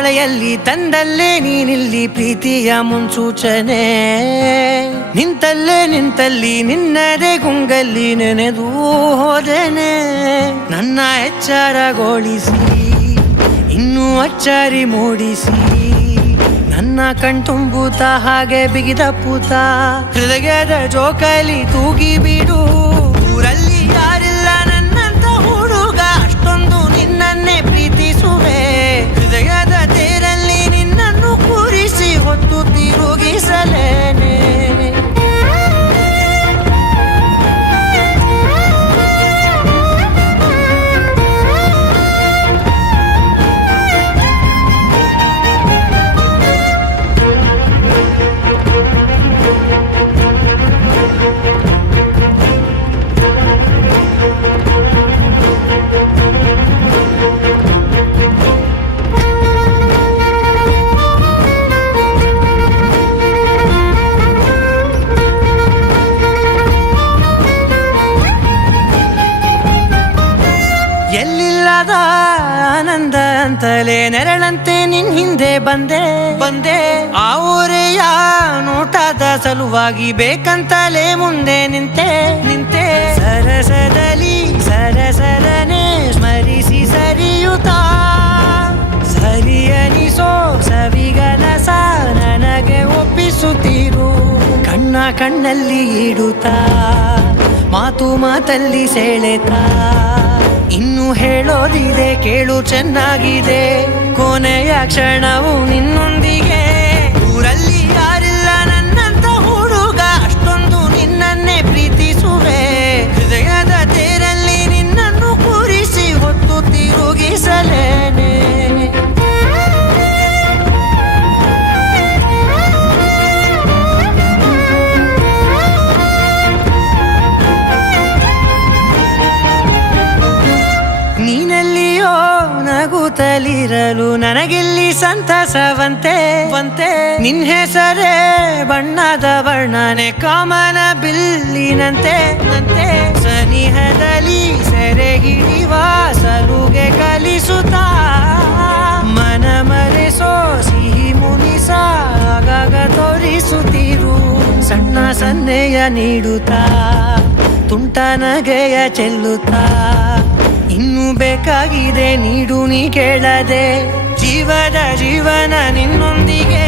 ಹೊಳೆಯಲ್ಲಿ ತಂದಲ್ಲೇ ನೀನಿಲ್ಲಿ ಪ್ರೀತಿಯ ಮುನ್ಸೂಚನೆ. ನಿಂತಲ್ಲಿ ನಿನ್ನದೇ ಗುಂಗಲ್ಲಿ ನೆನೆದು ಹೋದೆನೆ. ನನ್ನ ಎಚ್ಚರಗೊಳಿಸಿ ಇನ್ನೂ ಅಚ್ಚರಿ ಮೂಡಿಸಿ ನನ್ನ ಕಣ್ತುಂಬುತ್ತ ಹಾಗೆ ಬಿಗಿದ ಪೂತ ಹೃದಯದ ಜೋಕಾಲಿ ತೂಗಿ ಬಿಡು. ಊರಲ್ಲಿ ಯಾರಿಲ್ಲ ನನ್ನಂತ ಹುಡುಗ, ಅಷ್ಟೊಂದು ನಿನ್ನನ್ನೇ ಪ್ರೀತಿಸುವೆ. ಹೃದಯದ ತೇರಲ್ಲಿ ನಿನ್ನನ್ನು ಕೂರಿಸಿ ಹೊತ್ತು ತಿರುಗಿಸಲೇನೆ. ಎಲ್ಲಿಲ್ಲದ ಆನಂದ ಅಂತಲೇ ನೆರಳಂತೆ ನಿನ್ ಹಿಂದೆ ಬಂದೆ. ಆ ಊರೆಯ ನೋಟದ ಸಲುವಾಗಿ ಬೇಕಂತಲೇ ಮುಂದೆ ನಿಂತೆ. ಸರಸರನೆ ಸ್ಮರಿಸಿ ಸರಿಯುತ್ತಾ ಸರಿಯನಿಸೋ ಸವಿಗನಸ ನನಗೆ ಒಪ್ಪಿಸುತ್ತೀರು. ಕಣ್ಣಲ್ಲಿ ಇಡುತ್ತಾ ಮಾತಲ್ಲಿ ಸೆಳೆತಾ ಇನ್ನು ಹೇಳೋದಿದೆ ಕೇಳು ಚೆನ್ನಾಗಿದೆ. ಕೊನೆಯ ಕ್ಷಣವು ನಿನ್ನೊಂದಿಗೆ. ಊರಲ್ಲಿ ಯಾರಿಲ್ಲ ನನ್ನಂತ ಹುಡುಗ, ಅಷ್ಟೊಂದು ನಿನ್ನನ್ನೇ ಪ್ರೀತಿಸುವೆ. ಹೃದಯದ ತೇರಲ್ಲಿ ನಿನ್ನನ್ನು ಕೂರಿಸಿ ಹೊತ್ತು ತಿರುಗಿಸಲೇನೆ. ನೀನೆಲ್ಲಿಯೋ ನಗುತ್ತಲಿರಲು ನನಗಿಲ್ಲಿ ಸಂತಸವಂತೆ. ನಿನ್ ಹೆಸರೇ ಬಣ್ಣದ ವರ್ಣನೆ ಕಾಮನ ಬಿಲ್ಲಿನಂತೆ. ಸನಿಹದಲ್ಲಿ ಸೆರೆಗಿಡಿವ ಸಲುಗೆ ಕಲಿಸುತ್ತಾ ಮನ ಮರೆಸೋ ಸಿಹಿ ಮುನಿಸ ಆಗಾಗ ತೋರಿಸುತ್ತಿರು. ಸಣ್ಣ ಸನ್ನೆಯ ನೀಡುತ್ತಾ ತುಂಟ ನಗೆಯ ಚೆಲ್ಲುತ್ತಾ ಇನ್ನು ಬೇಕಾಗಿದೆ ನೀಡು ನೀ ಕೇಳದೆ. ಜೀವನ ನಿನ್ನೊಂದಿಗೆ.